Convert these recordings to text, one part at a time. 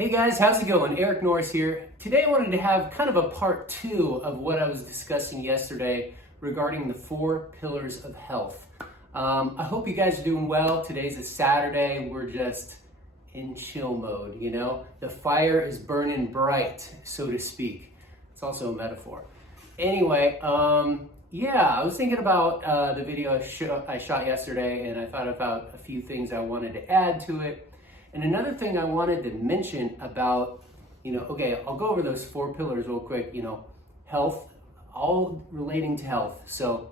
Hey guys, how's it going? Eric Norris here. Today I wanted to have kind of a part two of what I was discussing yesterday regarding the 4 pillars of health. I hope you guys are doing well. Today's a Saturday. We're just in chill mode, you know? The fire is burning bright, so to speak. It's also a metaphor. Anyway, I was thinking about the video I shot yesterday, and I thought about a few things I wanted to add to it. And another thing I wanted to mention about, I'll go over those 4 pillars real quick, health, all relating to health. So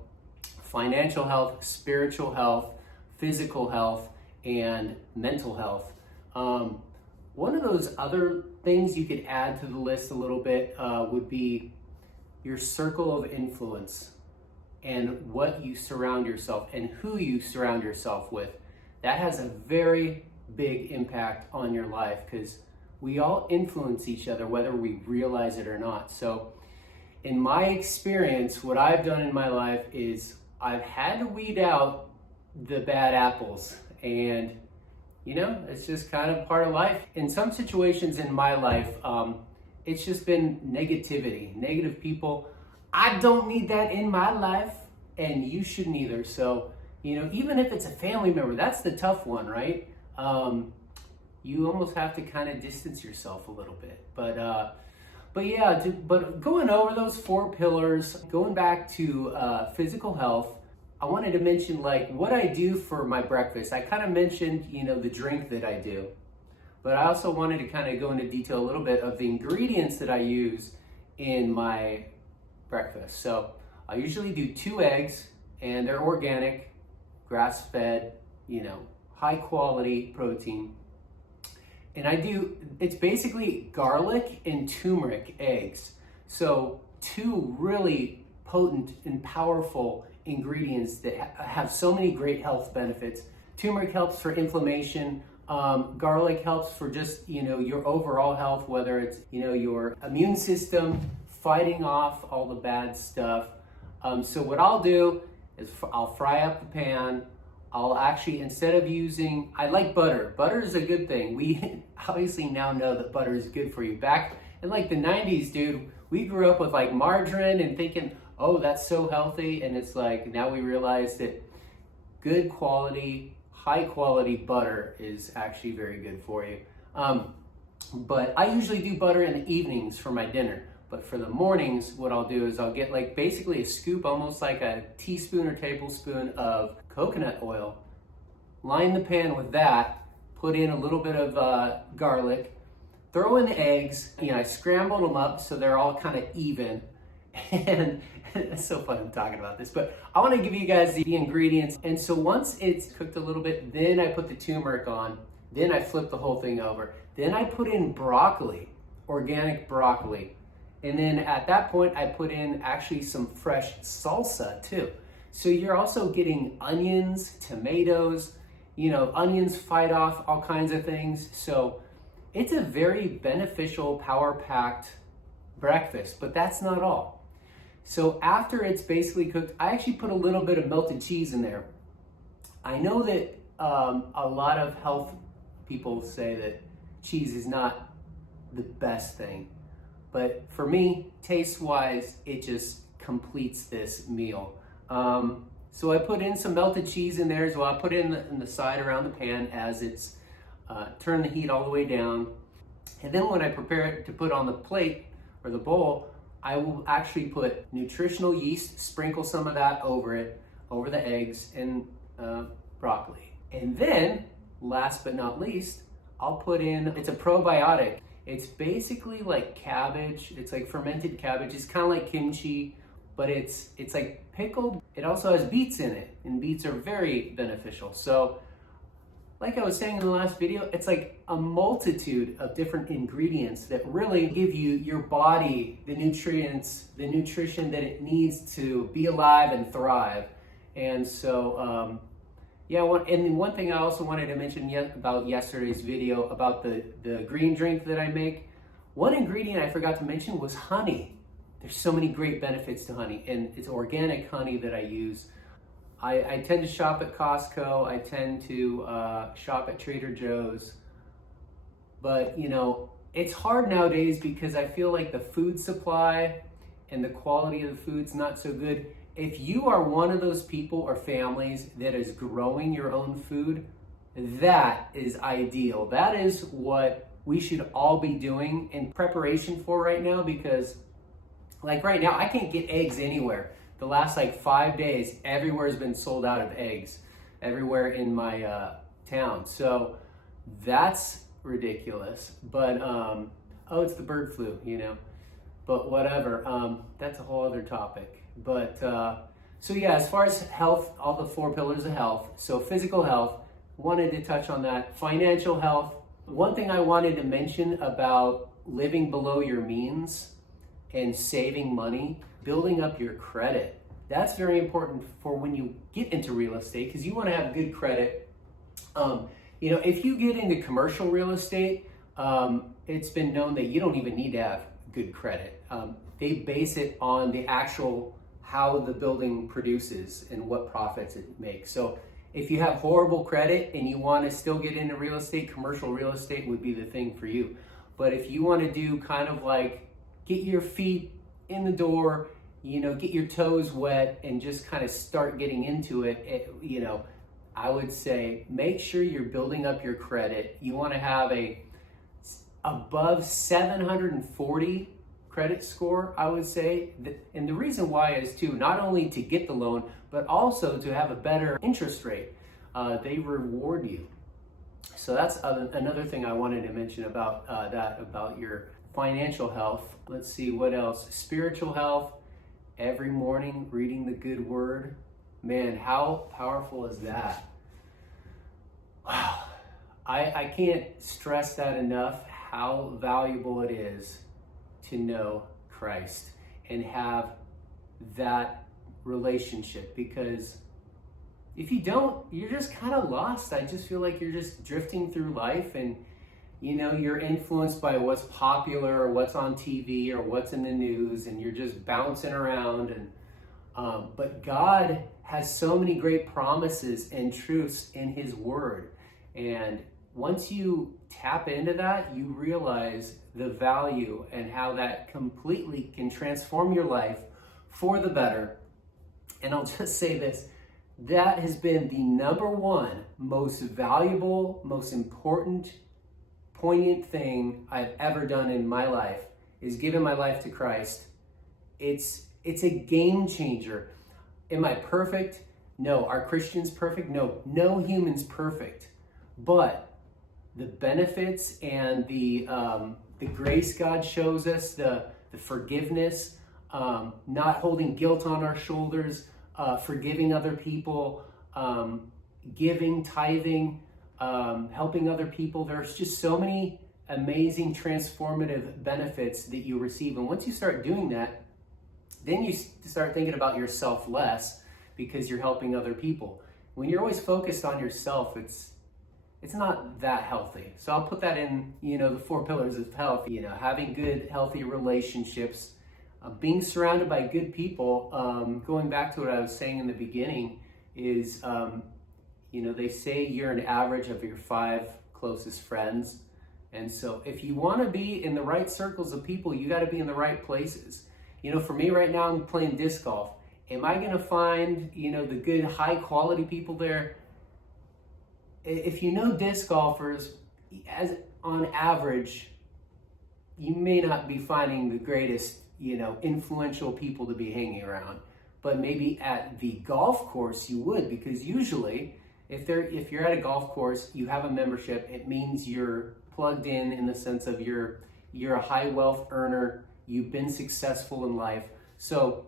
financial health, spiritual health, physical health, and mental health. One of those other things you could add to the list a little bit would be your circle of influence and what you surround yourself and who you surround yourself with. That has a very big impact on your life because we all influence each other whether we realize it or not. So in my experience, what I've done in my life is I've had to weed out the bad apples, and it's just kind of part of life. In some situations in my life, it's just been negativity, negative people. I don't need that in my life, and you shouldn't either. So even if it's a family member, that's the tough one, right? You almost have to kind of distance yourself a little bit. But going over those 4 pillars, going back to physical health, I wanted to mention what I do for my breakfast. I kind of mentioned, the drink that I do, but I also wanted to kind of go into detail a little bit of the ingredients that I use in my breakfast. So I usually do 2 eggs, and they're organic, grass-fed, high quality protein. And it's basically garlic and turmeric eggs. So 2 really potent and powerful ingredients that have so many great health benefits. Turmeric helps for inflammation. Garlic helps for just, your overall health, whether it's, your immune system fighting off all the bad stuff. So what I'll do is I'll fry up the pan. I'll actually, instead of using, I like butter. Butter is a good thing. We obviously now know that butter is good for you. Back in the 90s, dude, we grew up with margarine and thinking, oh, that's so healthy. And it's now we realize that good quality, high quality butter is actually very good for you. But I usually do butter in the evenings for my dinner. But for the mornings, what I'll do is I'll get basically a scoop, almost like a teaspoon or tablespoon of coconut oil, line the pan with that, put in a little bit of garlic, throw in the eggs. I scrambled them up so they're all kind of even. And it's so fun I'm talking about this, but I want to give you guys the ingredients. And so once it's cooked a little bit, then I put the turmeric on, then I flip the whole thing over. Then I put in broccoli, organic broccoli. And then at that point, I put in actually some fresh salsa too. So you're also getting onions, tomatoes, onions fight off all kinds of things. So it's a very beneficial, power-packed breakfast, but that's not all. So after it's basically cooked, I actually put a little bit of melted cheese in there. I know that a lot of health people say that cheese is not the best thing. But for me, taste-wise, it just completes this meal. So I put in some melted cheese in there as well. I put it in the side around the pan as it's turn the heat all the way down. And then when I prepare it to put on the plate or the bowl, I will actually put nutritional yeast, sprinkle some of that over it, over the eggs and broccoli. And then, last but not least, I'll put in, it's a probiotic. It's basically like cabbage. It's like fermented cabbage. It's kind of like kimchi, but it's like pickled. It also has beets in it, and beets are very beneficial. So like I was saying in the last video, it's like a multitude of different ingredients that really give your body the nutrients, the nutrition that it needs to be alive and thrive. And so, and one thing I also wanted to mention about yesterday's video about the green drink that I make. One ingredient I forgot to mention was honey. There's so many great benefits to honey, and it's organic honey that I use. I tend to shop at Costco. I tend to shop at Trader Joe's. But, it's hard nowadays because I feel like the food supply and the quality of the food's not so good. If you are one of those people or families that is growing your own food, that is ideal. That is what we should all be doing in preparation for right now, because like right now, I can't get eggs anywhere. The last like 5 days, everywhere has been sold out of eggs, everywhere in my town. So that's ridiculous. But oh, it's the bird flu, you know. But whatever. That's a whole other topic. But so yeah, as far as health, all the 4 pillars of health. So physical health, wanted to touch on that. Financial health. One thing I wanted to mention about living below your means and saving money, building up your credit. That's very important for when you get into real estate, because you want to have good credit. You know, if you get into commercial real estate, it's been known that you don't even need to have good credit. They base it on the actual how the building produces and what profits it makes. So if you have horrible credit and you want to still get into real estate, commercial real estate would be the thing for you. But if you want to do kind of like get your feet in the door, you know, get your toes wet and just kind of start getting into it, you know, I would say make sure you're building up your credit. You want to have a above 740 credit score, I would say. And the reason why is too, not only to get the loan, but also to have a better interest rate. They reward you. So that's another thing I wanted to mention about that, about your financial health. Let's see what else. Spiritual health. Every morning reading the good word. Man, how powerful is that? Wow. I can't stress that enough, how valuable it is to know Christ and have that relationship, because if you don't, you're just kind of lost. I just feel like you're just drifting through life, and you know, you're influenced by what's popular or what's on TV or what's in the news, and you're just bouncing around. And but God has so many great promises and truths in His Word, and once you tap into that, you realize the value and how that completely can transform your life for the better. And I'll just say this, that has been the number one most valuable, most important, poignant thing I've ever done in my life, is giving my life to Christ. It's a game changer. Am I perfect? No. Are Christians perfect? No. No human's perfect. But the benefits and the grace God shows us, the forgiveness, not holding guilt on our shoulders, forgiving other people, giving, tithing, helping other people. There's just so many amazing transformative benefits that you receive. And once you start doing that, then you start thinking about yourself less, because you're helping other people. When you're always focused on yourself, it's not that healthy. So I'll put that in, you know, the 4 pillars of health, you know, having good, healthy relationships, being surrounded by good people. Going back to what I was saying in the beginning is, you know, they say you're an average of your 5 closest friends. And so if you want to be in the right circles of people, you got to be in the right places. You know, for me right now, I'm playing disc golf. Am I going to find, you know, the good, high quality people there? If you know disc golfers, as on average, you may not be finding the greatest, you know, influential people to be hanging around. But maybe at the golf course you would, because usually if you're at a golf course, you have a membership, it means you're plugged in the sense of you're a high wealth earner, you've been successful in life. So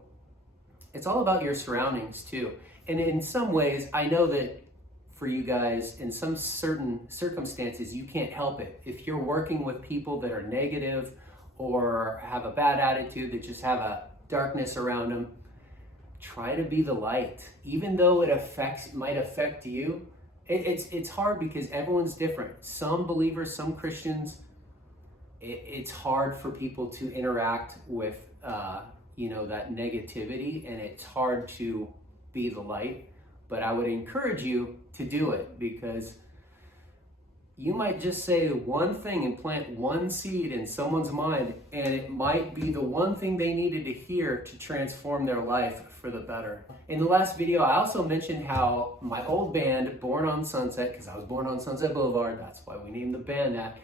it's all about your surroundings too. And in some ways, I know that for you guys, in some certain circumstances, you can't help it. If you're working with people that are negative or have a bad attitude, that just have a darkness around them, try to be the light. Even though it might affect you, it's hard because everyone's different. Some believers, some Christians, it's hard for people to interact with you know, that negativity, and it's hard to be the light. But I would encourage you to do it, because you might just say one thing and plant one seed in someone's mind, and it might be the one thing they needed to hear to transform their life for the better. In the last video, I also mentioned how my old band, Born on Sunset, because I was born on Sunset Boulevard, that's why we named the band that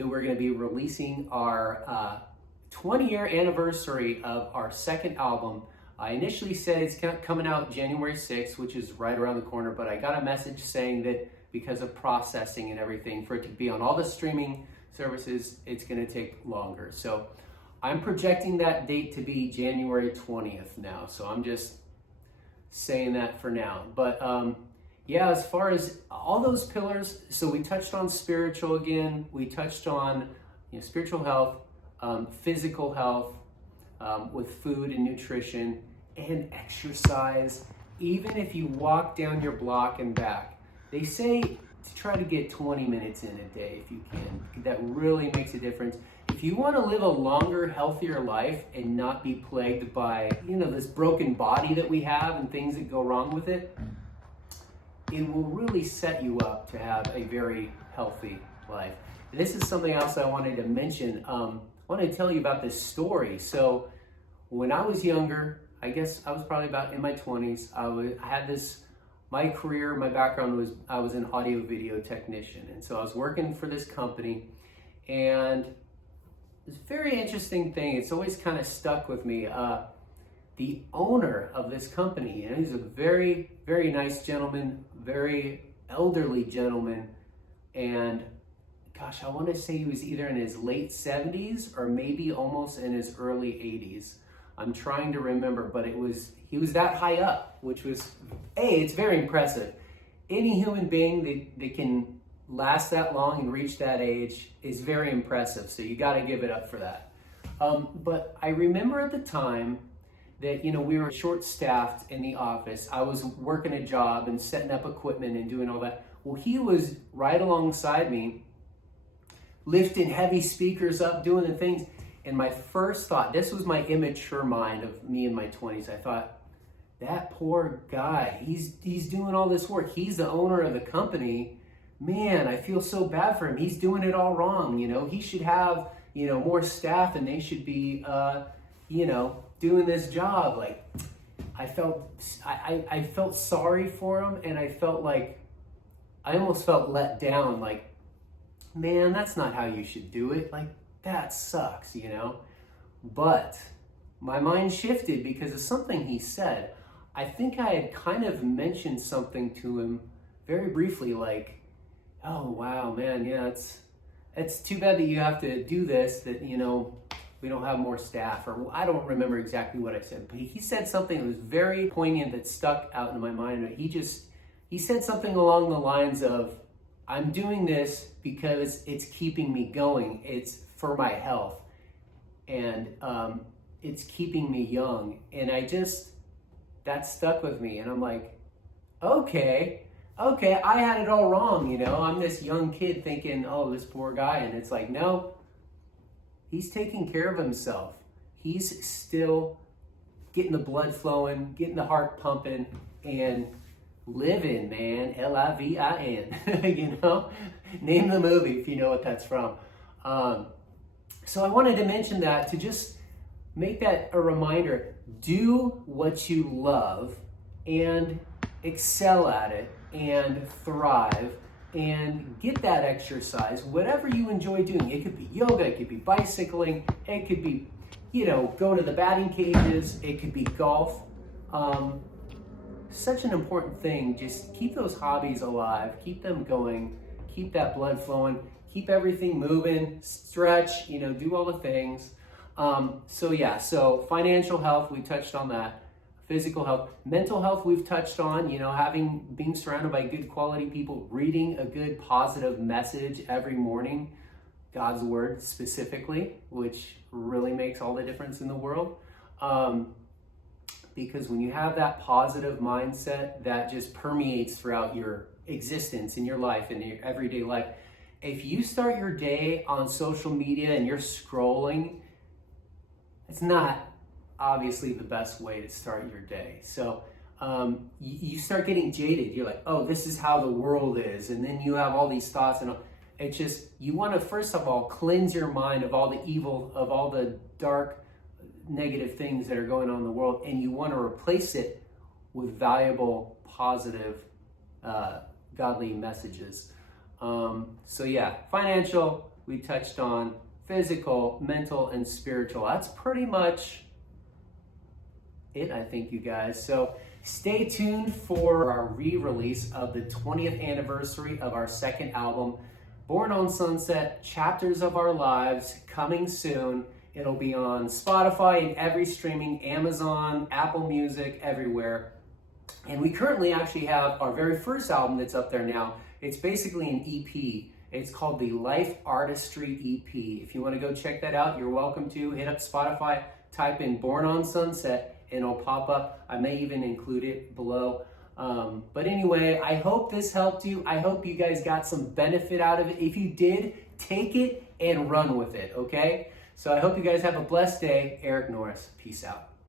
we're going to be releasing our 20-year anniversary of our second album. I initially said it's coming out January 6th, which is right around the corner, but I got a message saying that because of processing and everything, for it to be on all the streaming services, it's going to take longer. So I'm projecting that date to be January 20th now. So I'm just saying that for now. But yeah, as far as all those pillars, so we touched on spiritual again. We touched on spiritual health, physical health, with food and nutrition and exercise. Even if you walk down your block and back, they say to try to get 20 minutes in a day if you can. That really makes a difference. If you want to live a longer, healthier life and not be plagued by, this broken body that we have and things that go wrong with it, it will really set you up to have a very healthy life. This is something else I wanted to mention. I wanted to tell you about this story. So when I was younger, I guess I was probably about in my 20s, I had this, my career, my background was, I was an audio video technician. And so I was working for this company, and it's a very interesting thing. It's always kind of stuck with me. The owner of this company, he's a very, very nice gentleman, very elderly gentleman. And gosh, I want to say he was either in his late 70s or maybe almost in his early 80s. I'm trying to remember, but he was that high up, which was, it's very impressive. Any human being that can last that long and reach that age is very impressive. So you got to give it up for that. But I remember at the time that, we were short-staffed in the office. I was working a job and setting up equipment and doing all that. Well, he was right alongside me, lifting heavy speakers up, doing the things. And my first thought, this was my immature mind of me in my 20s, I thought, that poor guy, he's doing all this work. He's the owner of the company. Man, I feel so bad for him. He's doing it all wrong. He should have, more staff, and they should be, doing this job. Like, I felt sorry for him, and I felt like, I almost felt let down. Like, man, that's not how you should do it. Like, that sucks, But my mind shifted because of something he said. I think I had kind of mentioned something to him very briefly, like, oh, wow, man, yeah, it's too bad that you have to do this, that, we don't have more staff, or I don't remember exactly what I said, but he said something that was very poignant that stuck out in my mind. He said something along the lines of, I'm doing this because it's keeping me going. It's for my health, and it's keeping me young. And that stuck with me. And I'm like, okay, I had it all wrong. I'm this young kid thinking, oh, this poor guy. And it's like, no, he's taking care of himself. He's still getting the blood flowing, getting the heart pumping, and living, man. L-I-V-I-N. Name the movie if you know what that's from. So I wanted to mention that to just make that a reminder. Do what you love and excel at it and thrive and get that exercise, whatever you enjoy doing. It could be yoga, it could be bicycling, it could be, go to the batting cages, it could be golf. Such an important thing. Just keep those hobbies alive, keep them going, keep that blood flowing, keep everything moving, stretch, do all the things. So financial health, we touched on that. Physical health, mental health, we've touched on, being surrounded by good quality people, reading a good positive message every morning, God's word specifically, which really makes all the difference in the world. Because when you have that positive mindset, that just permeates throughout your existence in your life, in your everyday life. If you start your day on social media and you're scrolling, it's not obviously the best way to start your day. So you start getting jaded. You're like, oh, this is how the world is. And then you have all these thoughts. And It's just, you want to first of all cleanse your mind of all the evil, of all the dark, negative things that are going on in the world, and you want to replace it with valuable, positive, godly messages. So yeah, financial, we touched on, physical, mental, and spiritual. That's pretty much it, I think, you guys. So stay tuned for our re-release of the 20th anniversary of our second album, Born on Sunset, Chapters of Our Lives, coming soon. It'll be on Spotify and every streaming, Amazon, Apple Music, everywhere. And we currently actually have our very first album that's up there now. It's basically an EP. It's called the Life Artistry EP. If you want to go check that out, you're welcome to. Hit up Spotify, type in Born on Sunset, and it'll pop up. I may even include it below. But anyway, I hope this helped you. I hope you guys got some benefit out of it. If you did, take it and run with it, okay? So I hope you guys have a blessed day. Eric Norris, peace out.